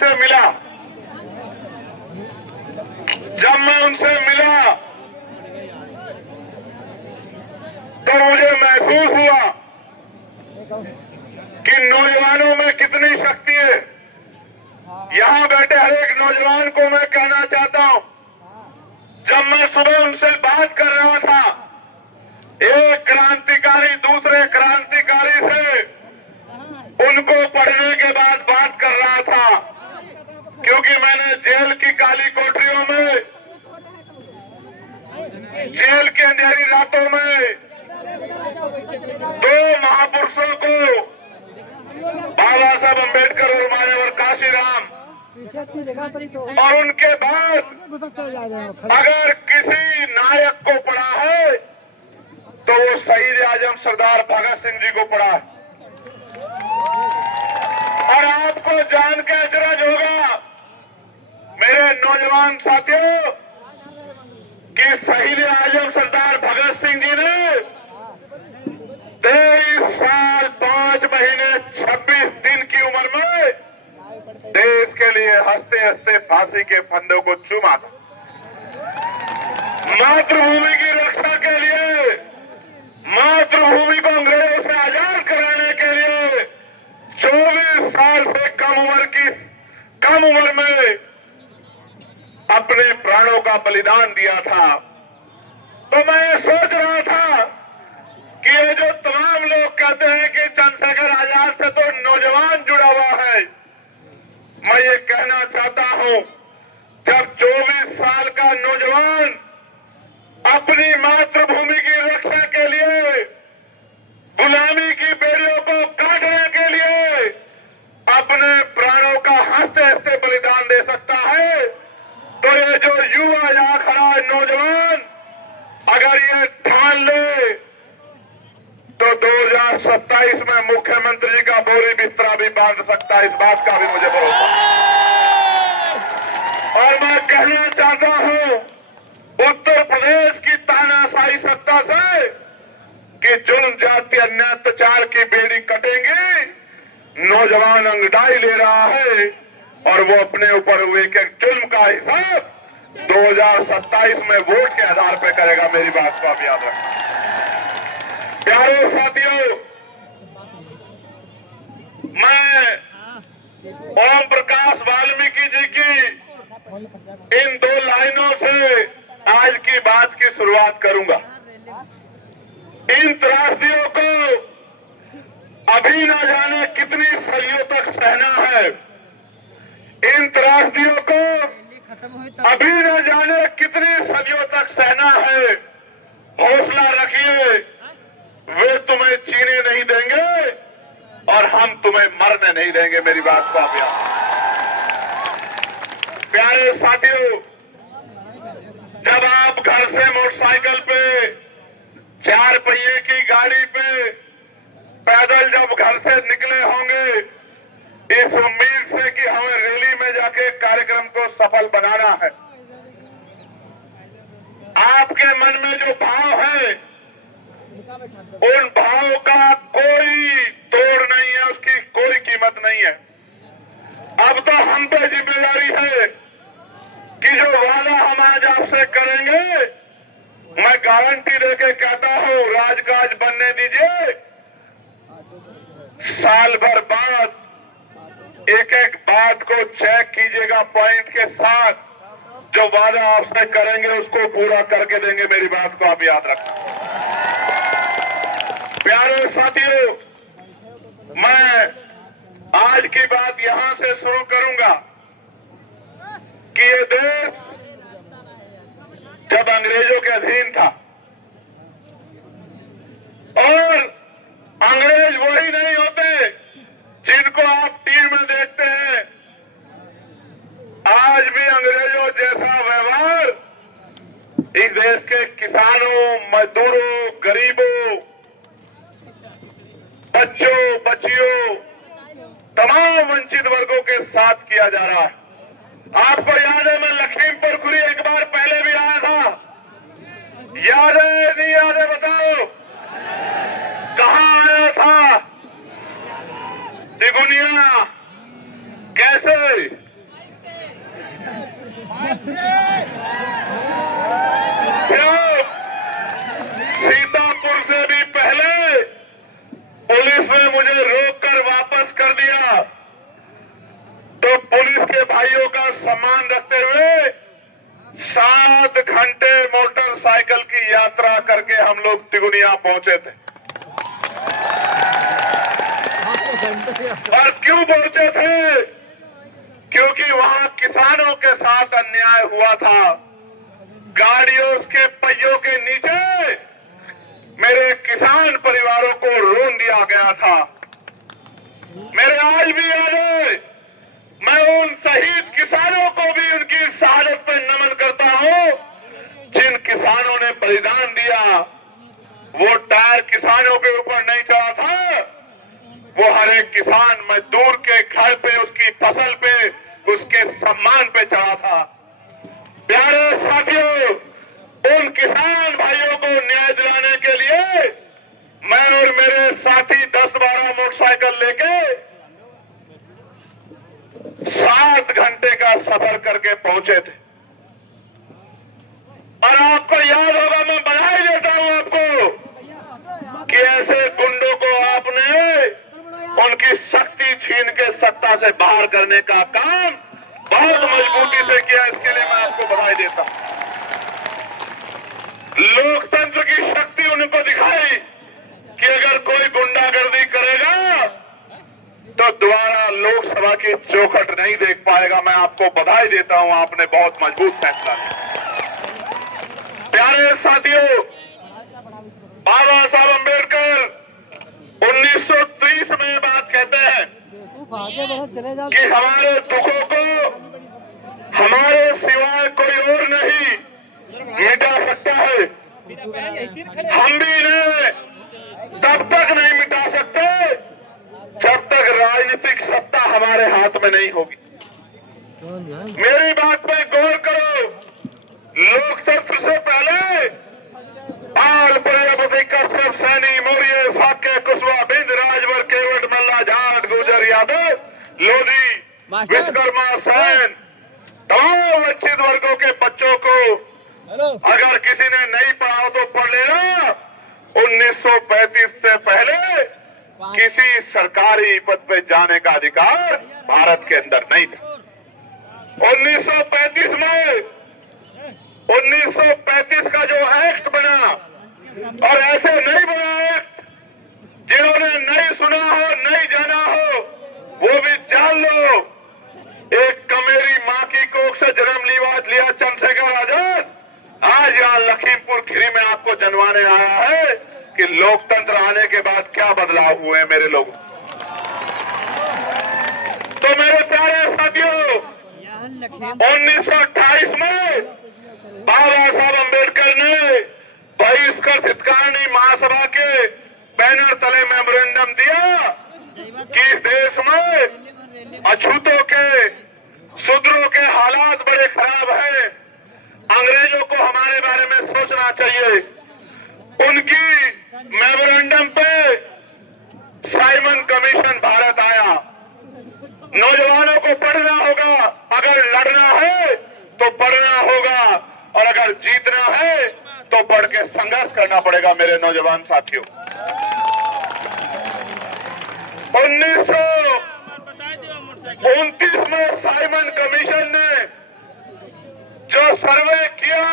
से मिला, जब मैं उनसे मिला तो मुझे महसूस हुआ कि नौजवानों में कितनी शक्ति है। यहां बैठे हर एक नौजवान को मैं कहना चाहता हूं, जब मैं सुबह उनसे बात कर रहा था, एक क्रांतिकारी दूसरे क्रांतिकारी से उनको पढ़ने के बाद बात कर रहा था, क्योंकि मैंने जेल की काली कोठरियों में, जेल की अंधेरी रातों में दो महापुरुषों को, बाबा साहब अम्बेडकर और मान्यवर काशीराम, और उनके बाद अगर किसी नायक को पढ़ा है तो वो शहीद आजम सरदार भगत सिंह जी को पढ़ा है। और आपको जान के अचरज होगा मेरे नौजवान साथियों कि शहीद आजम सरदार भगत सिंह जी ने 23 साल 5 महीने 26 दिन की उम्र में देश के लिए हंसते हंसते फांसी के फंदों को चूमा था। मातृभूमि की रक्षा के लिए, मातृभूमि को अंग्रेजों से आजाद कराने के लिए 24 साल से कम उम्र में अपने प्राणों का बलिदान दिया था। तो मैं ये सोच रहा था कि ये जो तमाम लोग कहते हैं कि चंद्रशेखर आजाद से तो नौजवान जुड़ा हुआ है, मैं ये कहना चाहता हूं, जब 24 साल का नौजवान अपनी मातृभूमि की रक्षा के लिए, गुलामी की बेड़ियों को काटने के लिए अपने प्राणों का हंसते हंसते बलिदान दे सकता है, तो ये जो युवा यहां खड़ा है नौजवान, अगर ये ठान ले तो 2027 में मुख्यमंत्री जी का बोरी बिस्तरा भी बांध सकता है। इस बात का भी मुझे भरोसा है। और मैं कहना चाहता हूं उत्तर प्रदेश की तानाशाही सत्ता से कि जुल्म जाति अन्याय अत्याचार की बेड़ी कटेंगी, नौजवान अंगड़ाई ले रहा है और वो अपने ऊपर हुए के जुल्म का हिसाब 2027 में वोट के आधार पर करेगा। मेरी बात को आप याद रखना। प्यारे साथियों, मैं ओम प्रकाश वाल्मीकि जी की इन 2 लाइनों से आज की बात की शुरुआत करूंगा। इन त्रासदियों को अभी न जाने कितनी सदियों तक सहना है। इन त्रासदियों को अभी न जाने कितनी सदियों तक सहना है। हौसला रखिए, वे तुम्हें जीने नहीं देंगे और हम तुम्हें मरने नहीं देंगे। मेरी बात को आप याद। प्यारे साथियों, जब आप घर से मोटरसाइकिल पे, 4 पहिए की गाड़ी पे, पैदल जब घर से निकले होंगे इस उम्मीद से कि हमें रैली में जाके कार्यक्रम को सफल बनाना है, आपके मन में जो भाव है उन भावों का कोई तोड़ नहीं है, उसकी कोई कीमत नहीं है। अब तो हम पे जिम्मेदारी है कि जो वादा हम आज आपसे करेंगे, मैं गारंटी देके कहता हूं, राजकाज बनने दीजिए, साल भर बाद एक एक बात को चेक कीजिएगा पॉइंट के साथ, जो वादा आपसे करेंगे उसको पूरा करके देंगे। मेरी बात को आप याद रखना। प्यारे साथियों, मैं आज की बात यहां से शुरू करूंगा कि ये देश जब अंग्रेजों के अधीन था, और अंग्रेज वही नहीं होते जिनको आप टीवी में देखते हैं। आज भी अंग्रेजों जैसा व्यवहार इस देश के किसानों, मजदूरों, गरीबों, बच्चों, बच्चियों, तमाम वंचित वर्गों के साथ किया जा रहा है। आपको याद है, मैं लखीमपुर खुरी एक बार पहले भी आया था, याद है नहीं याद है बताओ? कहाँ आया था? तिगुनिया। कैसे? तो पुलिस के भाइयों का सम्मान रखते हुए 7 घंटे मोटरसाइकिल की यात्रा करके हम लोग तिगुनिया पहुंचे थे। और क्यों पहुंचे थे? क्योंकि वहां किसानों के साथ अन्याय हुआ था। गाड़ियों के पहियों के नीचे मेरे किसान परिवारों को रोन दिया गया था। मेरे आज भी याद है, मैं उन शहीद किसानों को भी उनकी शहादत पर नमन करता हूं जिन किसानों ने बलिदान दिया। वो टायर किसानों के ऊपर नहीं चढ़ा था, वो हर एक किसान मजदूर के घर पे, उसकी फसल पे, उसके सम्मान पे चढ़ा था। प्यारे साथियों, उन किसान भाइयों को न्याय दिलाने के लिए मैं और मेरे साथी 10-12 मोटरसाइकिल लेके 7 घंटे का सफर करके पहुंचे थे। और आपको याद होगा, मैं बधाई देता हूं आपको कि ऐसे गुंडों को आपने उनकी शक्ति छीन के सत्ता से बाहर करने का काम बहुत मजबूती से किया। इसके लिए मैं आपको बधाई देता हूं। लोकतंत्र की शक्ति उनको दिखाई कि अगर कोई गुंडागर्दी करेगा तो दोबारा लोकसभा की चौखट नहीं देख पाएगा। मैं आपको बधाई देता हूं, आपने बहुत मजबूत फैसला लिया। प्यारे साथियों, बाबा साहब अम्बेडकर 1930 में ये बात कहते हैं कि हमारे दुखों को हमारे सिवाय कोई और नहीं मिटा सकता है। हम भी इन्हें तब तक नहीं मिटा सकते जब तक राजनीतिक सत्ता हमारे हाथ में नहीं होगी। मेरी बात पे गौर करो। लोकतंत्र से पहले बाल प्रजापति, कश्यप, सैनी, मौर्य, साक्य, कुशवाहा, बिंद, राजभर, केवट, मल्ला, जाट, गुर्जर, यादव, लोधी, विश्वकर्मा, सैन, तमाम वंचित वर्गों के बच्चों को अगर किसी ने नहीं पढ़ा तो पढ़ लेना। 1935 से पहले किसी सरकारी पद पे जाने का अधिकार भारत के अंदर नहीं था। 1935 में 1935 का जो एक्ट बना, और ऐसे नहीं बना एक्ट जिन्होंने नहीं सुना हो, नहीं जाना हो, वो भी जान लो। एक कमेरी मां की कोख से जन्म लिया चंद्रशेखर आजाद आज यहाँ लखीमपुर खीरी में आपको जनवाने आया है कि लोकतंत्र आने के बाद क्या बदलाव हुए मेरे लोगों। तो मेरे प्यारे साथियों, 1928 में बाबा साहब अम्बेडकर ने बहिष्कृत हितकारिणी महासभा के बैनर तले मेमोरेंडम दिया कि इस देश में अछूतों के, शूद्रों के हालात बड़े खराब हैं। अंग्रेजों को हमारे बारे में सोचना चाहिए। उनकी मेमोरेंडम पे साइमन कमीशन भारत आया। नौजवानों को पढ़ना होगा, अगर लड़ना है तो पढ़ना होगा, और अगर जीतना है तो पढ़ के संघर्ष करना पड़ेगा। मेरे नौजवान साथियों, 1929 में साइमन कमीशन ने जो सर्वे किया,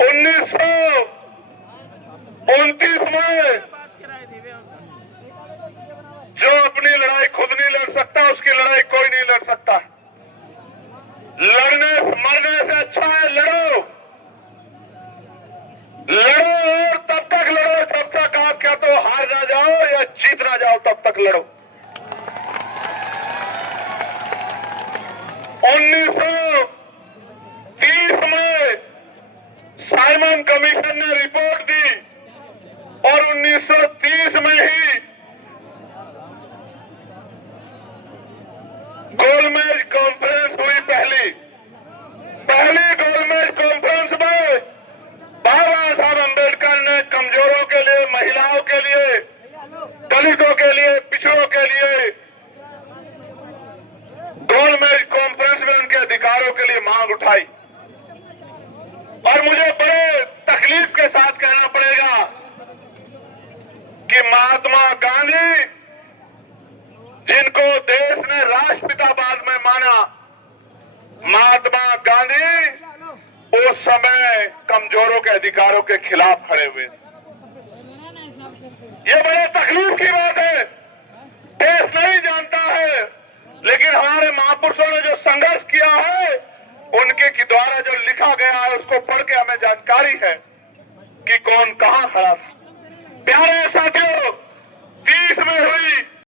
1929 में जो अपनी लड़ाई खुद नहीं लड़ सकता, उसकी लड़ाई कोई नहीं लड़ सकता। लड़ने मरने से अच्छा है लड़ो, लड़ो, और तब तक लड़ो जब तक आप क्या तो हार ना जाओ या जीत ना जाओ, तब तक लड़ो। 1930 में साइमन कमीशन ने रिपोर्ट दी, और 1930 में ही गोलमेज कॉन्फ्रेंस हुई। पहली गोलमेज कॉन्फ्रेंस में बाबा साहब अम्बेडकर ने कमजोरों के लिए, महिलाओं के लिए, दलितों के लिए, पिछड़ों के लिए गोलमेज कॉन्फ्रेंस में उनके अधिकारों के लिए मांग उठाई। और मुझे बड़े तकलीफ के साथ कहना पड़ेगा कि महात्मा गांधी जिनको देश ने राष्ट्रपिता बाद में माना, महात्मा गांधी उस समय कमजोरों के अधिकारों के खिलाफ खड़े हुए। ये बड़े तकलीफ की बात है, देश नहीं जानता है, लेकिन हमारे महापुरुषों ने जो संघर्ष किया है, उनके के द्वारा जो लिखा गया है, उसको पढ़ के हमें जानकारी है कि कौन कहां खड़ा था। प्यारे साथियों, 30 में हुई